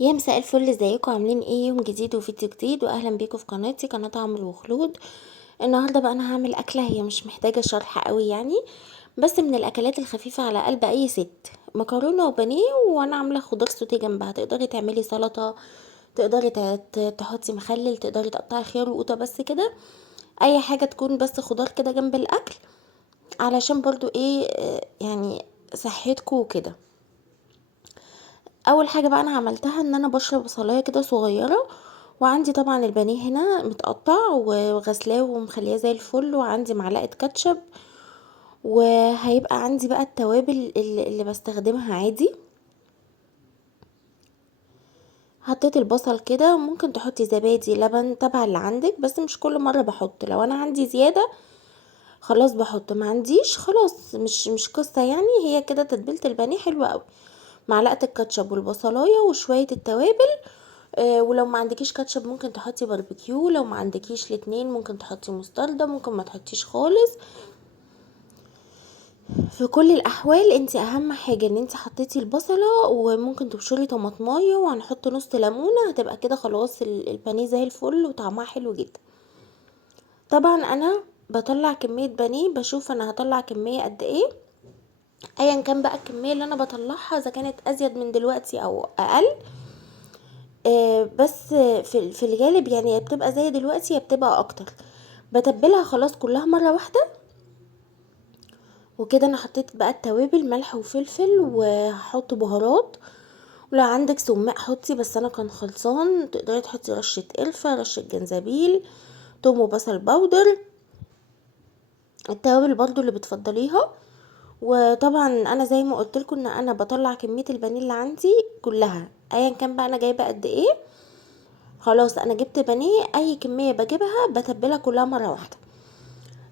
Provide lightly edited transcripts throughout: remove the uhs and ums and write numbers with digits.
يا مساء الفل، ازيكم؟ عاملين ايه؟ يوم جديد وفيديو جديد، واهلا بيكم في قناتي، قناه عمرو وخلود. النهارده بقى انا هعمل اكله هي مش محتاجه شرح قوي يعني، بس من الاكلات الخفيفه على قلب اي ست. مكرونه وبانيه، وانا عامله خضار سوتيه جنبها. تقدري تعملي سلطه، تقدري تحطي مخلل، تقدري تقطعي خيار وقوطه، بس كده اي حاجه تكون بس خضار كده جنب الاكل، علشان برضو ايه يعني صحتكم وكده. اول حاجه بقى انا عملتها ان انا بشرب بصلايه كده صغيره، وعندي طبعا البانيه هنا متقطع وغسلاه ومخليه زي الفل، وعندي معلقه كاتشب، وهيبقى عندي بقى التوابل اللي بستخدمها عادي. حطيت البصل كده، ممكن تحطي زبادي لبن تبع اللي عندك، بس مش كل مره بحط. لو انا عندي زياده خلاص بحط، ما عنديش خلاص مش قصه يعني. هي كده تتبيله البانيه حلوه قوي. معلقه الكاتشب والبصلايه وشويه التوابل. ولو ما عندكيش كاتشب ممكن تحطي باربيكيو، لو ما عندكيش الاتنين ممكن تحطي مستردة، ممكن ما تحطيش خالص. في كل الاحوال انت اهم حاجة ان انت حطيتي البصلة، وممكن تبشري طماطمايه، وهنحط نص ليمونة، هتبقى كده خلاص البانيه زي الفل وطعمها حلو جدا. طبعا انا بطلع كمية بانيه، بشوف انا هطلع كمية قد ايه، ايا كان بقى الكمية اللي انا بطلعها، اذا كانت ازيد من دلوقتي او اقل. بس في الغالب يعني يا بتبقى زي دلوقتي يا بتبقى اكتر. بتبلها خلاص كلها مرة واحدة. وكده انا حطيت بقى التوابل، ملح وفلفل، وهحط بهارات. ولو عندك سماق حطي، بس انا كان خلصان. تقدري تحطي رشة قرفة، رشة جنزبيل، توم وبصل بودر، التوابل برضو اللي بتفضليها. وطبعا انا زي ما قلت لكم ان انا بطلع كمية البانيه اللي عندي كلها، ايا كان بقى انا جايبه قد ايه. خلاص انا جبت بانيه، اي كمية بجيبها بتبلها كلها مرة واحدة.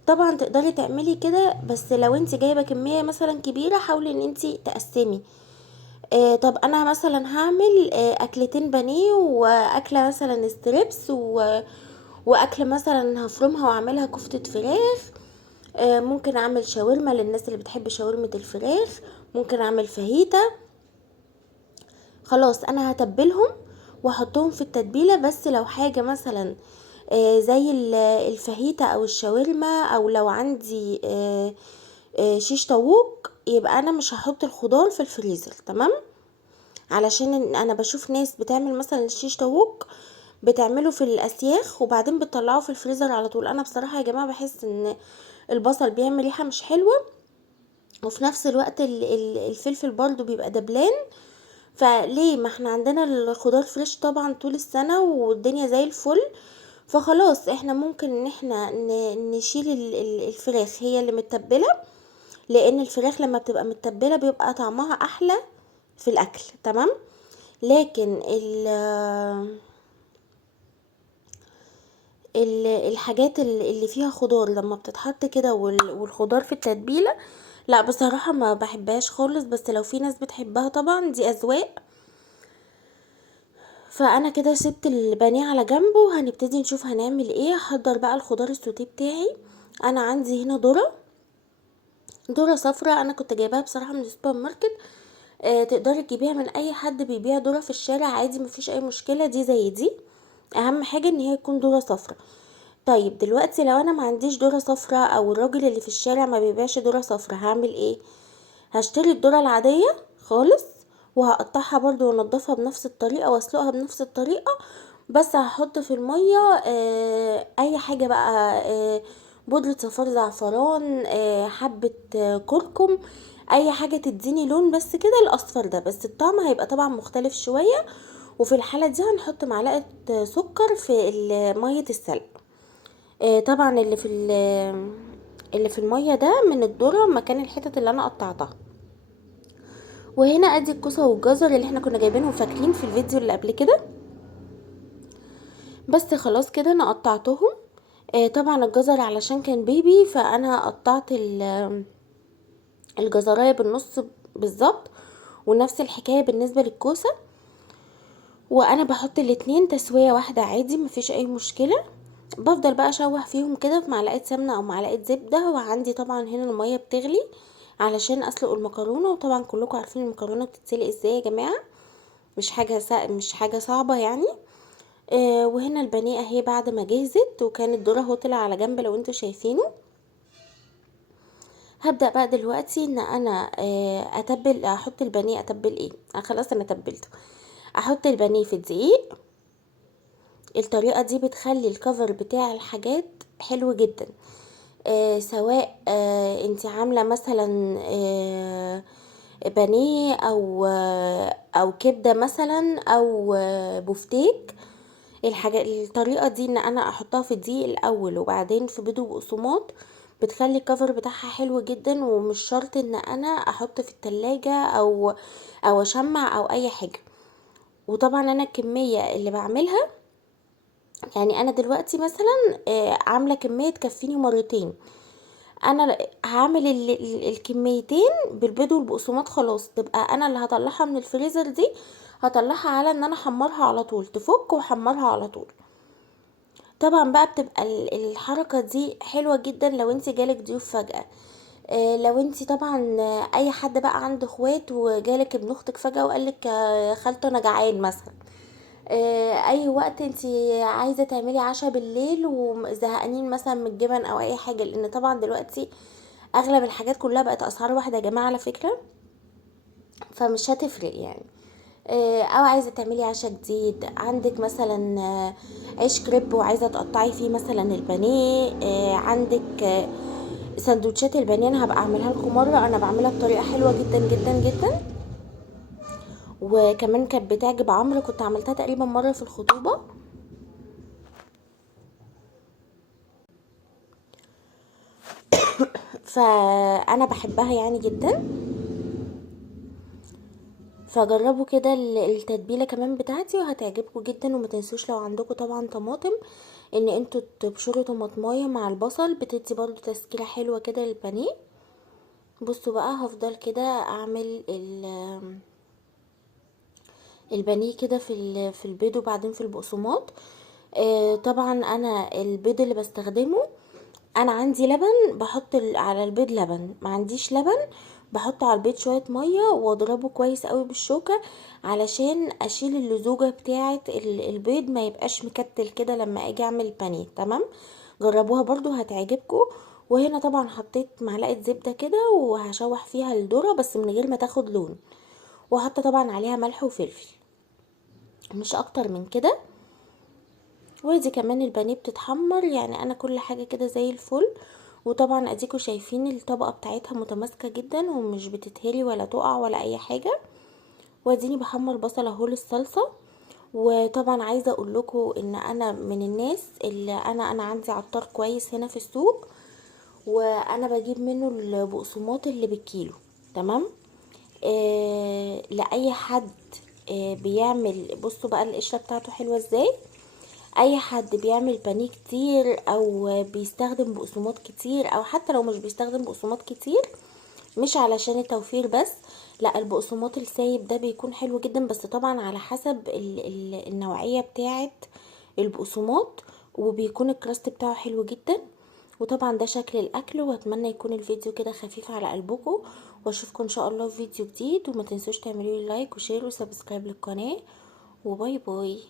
طبعا تقدري تعملي كده، بس لو انت جايبه كميه مثلا كبيره حاولي ان انت تقسمي. طب انا مثلا هعمل اكلتين بانيه، واكله مثلا ستريبس، واكله مثلا هفرمها واعملها كفته فراخ. ممكن اعمل شاورما للناس اللي بتحب شاورمه الفراخ، ممكن اعمل فاهيتا. خلاص انا هتبلهم واحطهم في التتبيله. بس لو حاجه مثلا زي الفاهيتا او الشاورما، او لو عندي شيش طاووق، يبقى انا مش هحط الخضار في الفريزر، تمام؟ علشان انا بشوف ناس بتعمل مثلا الشيش طاووق بتعمله في الاسياخ وبعدين بتطلعه في الفريزر على طول. انا بصراحه يا جماعه بحس ان البصل بيعمل ريحه مش حلوه، وفي نفس الوقت الفلفل برضو بيبقى دبلان. فليه؟ ما احنا عندنا الخضار فريش طبعا طول السنة والدنيا زي الفل. فخلاص احنا ممكن ان احنا نشيل الفراخ هي اللي متبلة، لان الفراخ لما بتبقى متبلة بيبقى طعمها احلى في الاكل، تمام؟ لكن الحاجات اللي فيها خضار لما بتتحط كده والخضار في التتبيلة، لا بصراحة ما بحبهاش خالص. بس لو في ناس بتحبها طبعا دي اذواق. فانا كده سبت البانيه على جنب، وهنبتدي نشوف هنعمل ايه. احضر بقى الخضار السوتيه بتاعي. انا عندي هنا ذره صفراء، انا كنت جايباها بصراحه من السوبر ماركت. تقدري تجيبيها من اي حد بيبيع ذره في الشارع عادي، مفيش اي مشكله، دي زي دي. اهم حاجه ان هي تكون ذره صفراء. طيب دلوقتي لو انا ما عنديش ذره صفراء، او الراجل اللي في الشارع ما بيبيعش ذره صفراء، هعمل ايه؟ هشتري الذره العاديه خالص، وهقطعها برضو وانضفها بنفس الطريقه واسلقها بنفس الطريقه. بس هحط في الميه اي حاجه بقى، بودره صفار زعفران، حبه كركم، اي حاجه تديني لون بس كده الاصفر ده، بس الطعم هيبقى طبعا مختلف شويه. وفي الحاله دي هنحط معلقه سكر في ميه السلق. طبعا اللي في الميه ده من الذره مكان الحتت اللي انا قطعتها. وهنا ادي الكوسه والجزر اللي احنا كنا جايبينهم فاكرين في الفيديو اللي قبل كده. بس خلاص كده انا قطعتهم. طبعا الجزر علشان كان بيبي، فانا قطعت الجزرايه بالنص بالظبط. ونفس الحكايه بالنسبه للكوسه. وانا بحط الاتنين تسويه واحده عادي، مفيش اي مشكله. بفضل بقى اشوح فيهم كده في معلقه سمنه او معلقه زبده. وعندي طبعا هنا الميه بتغلي علشان اسلق المكرونه، وطبعا كلكم عارفين المكرونه بتتسلق ازاي يا جماعه. مش حاجة صعبة يعني. وهنا البانيه اهي بعد ما جهزت، وكان الذره اهو طلع على جنب لو انتوا شايفينه. هبدأ بقى دلوقتي ان انا اتبل، احط البانيه، اتبل ايه، خلاص انا تبلته. احط البانيه في الدقيق. الطريقة دي بتخلي الكفر بتاع الحاجات حلو جدا. سواء انت عاملة مثلا بانيه او كبدة مثلا او بفتيك. الطريقة دي ان انا احطها في الدقيق الاول وبعدين في بيض وبقسماط، بتخلي الكفر بتاعها حلو جدا، ومش شرط ان انا احط في التلاجة او اشمع او اي حاجة. وطبعا انا الكمية اللي بعملها، يعني انا دلوقتي مثلا عاملة كمية تكفيني مرتين. انا هعمل الكميتين بالبيض والبقسماط، خلاص تبقى انا اللي هطلعها من الفريزر دي، هطلعها على ان انا احمرها على طول، تفك واحمرها على طول. طبعا بقى بتبقى الحركة دي حلوة جدا لو انت جالك ضيوف فجأة. لو انت طبعا اي حد بقى عنده اخوات وجالك ابن اختك فجأة وقالك خالته انا جعان مثلا. اي وقت انت عايزة تعملي عشاء بالليل وزهقانين مثلا من الجبن او اي حاجة، لان طبعا دلوقتي اغلب الحاجات كلها بقت اسعار واحدة يا جماعة على فكرة، فمش هتفرق يعني. او عايزه تعملي عشاء جديد، عندك مثلا عيش كريب وعايزه تقطعي فيه مثلا البانيه، عندك سندوتشات البانيه، انا هبقى اعملها لكم مره، انا بعملها بطريقه حلوه جدا جدا جدا. وكمان كانت بتعجب عمرو، كنت عملتها تقريبا مره في الخطوبه. فانا بحبها يعني جدا. فجربوا كده التتبيله كمان بتاعتي وهتعجبكم جدا. وما تنسوش لو عندكم طبعا طماطم ان انتوا تبشروا طماطمايه مع البصل، بتدي برضو تسكيله حلوه كده للبانيه. بصوا بقى هفضل كده اعمل البانيه كده في البيض وبعدين في البقسماط. طبعا انا البيض اللي بستخدمه، انا عندي لبن بحط على البيض لبن، ما عنديش لبن بحط على البيض شويه ميه واضربه كويس قوي بالشوكه، علشان اشيل اللزوجه بتاعه البيض، ما يبقاش مكتل كده لما اجي اعمل بانيه. تمام، جربوها برضو هتعجبكم. وهنا طبعا حطيت معلقه زبده كده وهشوح فيها الذره بس من غير ما تاخد لون، وحط طبعا عليها ملح وفلفل، مش اكتر من كده. ودي كمان البانيه بتتحمر، يعني انا كل حاجه كده زي الفل. وطبعا اديكوا شايفين الطبقه بتاعتها متماسكه جدا ومش بتتهري ولا تقع ولا اي حاجه. واديني بحمر بصل اهو للصلصه. وطبعا عايزه اقول لكم ان انا من الناس اللي انا عندي عطار كويس هنا في السوق، وانا بجيب منه البقسماط اللي بالكيلو. تمام. لاي حد بيعمل، بصوا بقى القشره بتاعته حلوه ازاي. اي حد بيعمل بانيه كتير او بيستخدم بقسماط كتير، او حتى لو مش بيستخدم بقسماط كتير، مش علشان التوفير بس، لا البقسماط السايب ده بيكون حلو جدا، بس طبعا على حسب النوعية بتاعه البقسماط، وبيكون الكراست بتاعه حلو جدا. وطبعا ده شكل الاكل، واتمنى يكون الفيديو كده خفيف على قلبكم، واشوفكم ان شاء الله في فيديو جديد. وما تنسوش تعملوا لي لايك وشير وسبسكرايب للقناة، وباي باي.